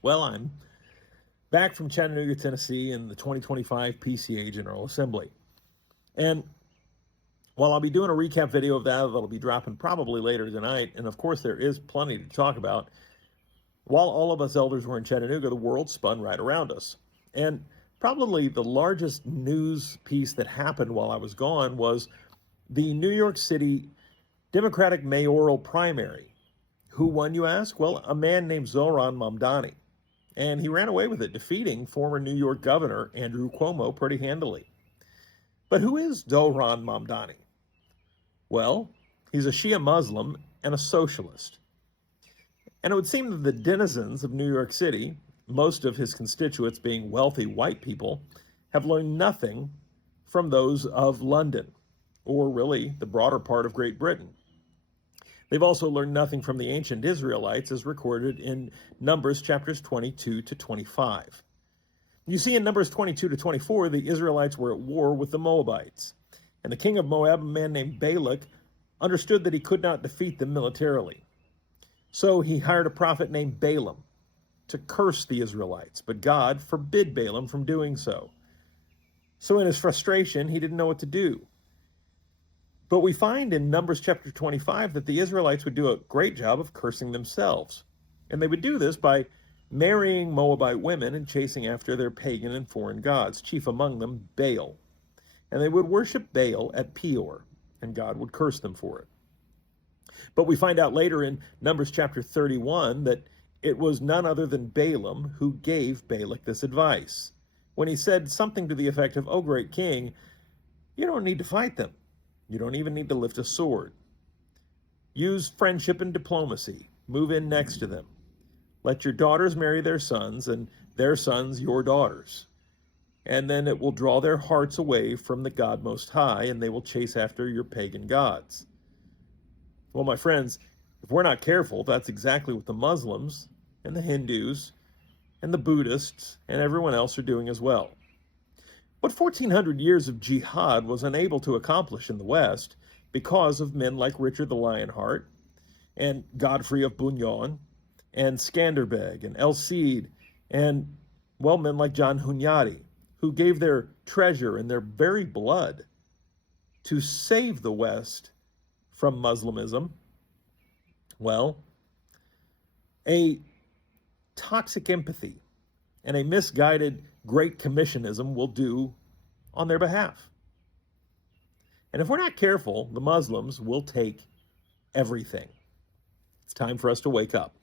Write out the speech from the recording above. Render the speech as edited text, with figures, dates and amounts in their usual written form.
Well, I'm back from Chattanooga, Tennessee in the 2025 PCA General Assembly. And while I'll be doing a recap video of that'll be dropping probably later tonight, and of course there is plenty to talk about, while all of us elders were in Chattanooga, the world spun right around us. And probably the largest news piece that happened while I was gone was the New York City Democratic mayoral primary. Who won, you ask? Well, a man named Zohran Mamdani. And he ran away with it, defeating former New York Governor Andrew Cuomo pretty handily. But who is Zohran Mamdani? Well, he's a Shia Muslim and a socialist. And it would seem that the denizens of New York City, most of his constituents being wealthy white people, have learned nothing from those of London, or really the broader part of Great Britain. They've also learned nothing from the ancient Israelites as recorded in Numbers chapters 22 to 25. You see in Numbers 22 to 24, the Israelites were at war with the Moabites. And the king of Moab, a man named Balak, understood that he could not defeat them militarily. So he hired a prophet named Balaam to curse the Israelites, but God forbid Balaam from doing so. So in his frustration, he didn't know what to do. But we find in Numbers chapter 25 that the Israelites would do a great job of cursing themselves. And they would do this by marrying Moabite women and chasing after their pagan and foreign gods, chief among them Baal. And they would worship Baal at Peor, and God would curse them for it. But we find out later in Numbers chapter 31 that it was none other than Balaam who gave Balak this advice, when he said something to the effect of, "Oh, great king, you don't need to fight them. You don't even need to lift a sword. Use friendship and diplomacy. Move in next to them. Let your daughters marry their sons, and their sons your daughters. And then it will draw their hearts away from the God Most High, and they will chase after your pagan gods." Well, my friends, if we're not careful, that's exactly what the Muslims and the Hindus and the Buddhists and everyone else are doing as well. What 1400 years of jihad was unable to accomplish in the West because of men like Richard the Lionheart and Godfrey of Bouillon and Skanderbeg and El Cid and, well, men like John Hunyadi, who gave their treasure and their very blood to save the West from Muslimism. Well, a toxic empathy and a misguided Great Commissionism will do on their behalf. And if we're not careful, the Muslims will take everything. It's time for us to wake up.